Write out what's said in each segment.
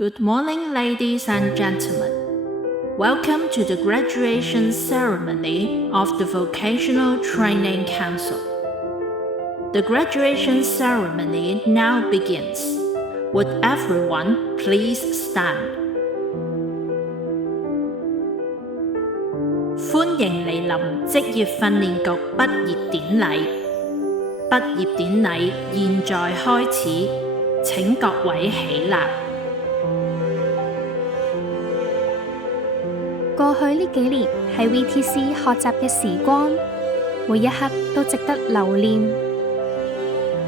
Good morning, ladies and gentlemen. Welcome to the graduation ceremony of the Vocational Training Council. The graduation ceremony now begins. Would everyone please stand? 歡迎蒞臨職業訓練局畢業典禮。畢業典禮現在開始，請各位起立。過去呢幾年喺 VTC 學習嘅時光，每一刻都值得留念。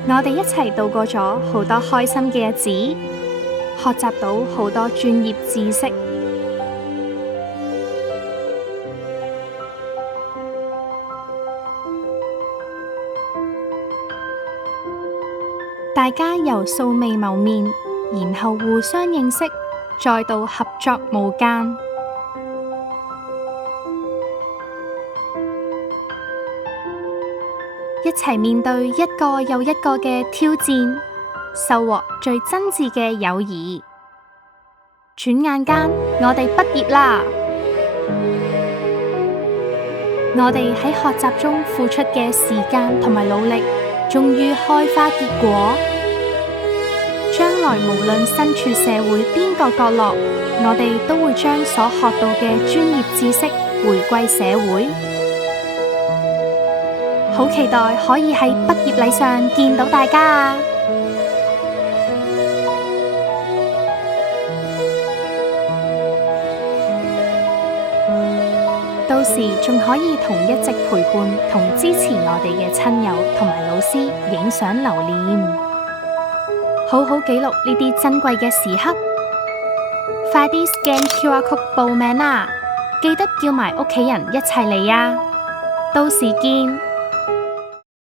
我哋一齊度過咗好多開心嘅日子，學習到好多專業知識。大家由素未謀面，然後互相認識，再到合作無間。一齊面對一個又一個嘅挑戰，收穫最真摯嘅友誼。轉眼間，我哋畢業啦！我哋喺學習中付出嘅時間同埋努力，終於開花結果。將來無論身處社會邊個角落，我哋都會將所學到嘅專業知識回歸社會。好期待可以喺畢業禮上見到大家啊！到時仲可以同一直陪伴同支持我哋嘅親友同埋老師影相留念，好好記錄呢啲珍貴嘅時刻。快啲 scan QR code 報名啦！記得叫埋屋企人一齊嚟啊！到時見。